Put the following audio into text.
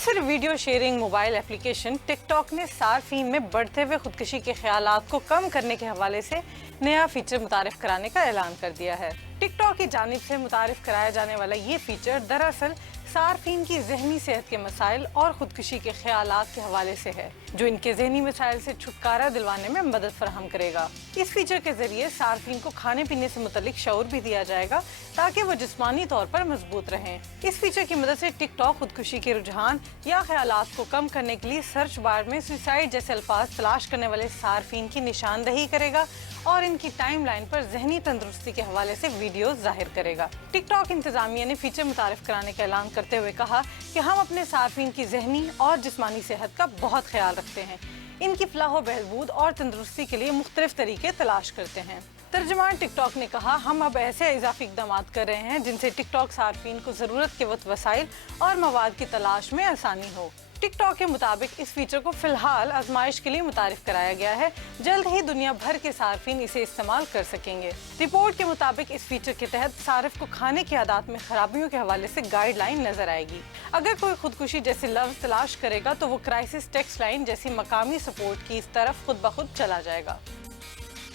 मुख्तसर video sharing mobile application TikTok ने सार्फिन में बढ़ते हुए खुदकुशी के ख्यालात को कम करने के हवाले से नया फीचर मुतारिफ कराने का ऐलान कर दिया है। टिकटॉक की जानिब से मुतारिफ कराया जाने वाला ये फीचर दरअसल सार्फिन की ज़हनी सेहत के मसाइल और खुदकुशी के ख्यालात के हवाले से है, जो इनके ज़हनी मसाइल से छुटकारा दिलवाने में मदद फराहम करेगा। इस फीचर के जरिए सार्फिन को खाने पीने से मुतल्लिक शऊर भी दिया जाएगा ताकि वो जिस्मानी तौर पर मजबूत रहें। इस फीचर की मदद से टिकटॉक खुदकुशी के रुझान या ख्यालात को कम करने के लिए सर्च बार में सुसाइड जैसे अल्फाज तलाश करने वाले सार्फिन की निशानदही करेगा और इनकी टाइम लाइन पर ज़हनी तंदुरुस्ती के हवाले से वीडियो जाहिर करेगा। टिकटॉक इंतजामिया ने फीचर मुतारिफ कराने का ऐलान करते हुए कहा कि हम अपने सार्फिन की ज़हनी और जिस्मानी सेहत का बहुत ख्याल रखते हैं, इनकी फलाह व बहबूद और तंदुरुस्ती के लिए मुख्तलिफ तरीके तलाश करते हैं। तर्जुमान टिकटॉक ने कहा, हम अब ऐसे इजाफी इक़दाम कर रहे हैं जिनसे टिकटॉक सार्फिन को ज़रूरत के वक्त वसाइल और मवाद की तलाश में आसानी हो। टिकटॉक के मुताबिक इस फीचर को फिलहाल आजमाइश के लिए मुतारिफ कराया गया है। जल्द ही दुनिया भर के सार्फिन इसे इस्तेमाल कर सकेंगे। रिपोर्ट के मुताबिक इस फीचर के तहत सारिफ को खाने की आदत में खराबियों के हवाले से गाइडलाइन नजर आएगी। अगर कोई खुदकुशी जैसे लफ्ज तलाश करेगा तो वो क्राइसिस टेक्स्ट लाइन जैसी मकामी सपोर्ट की इस तरफ खुद ब खुद चला जाएगा।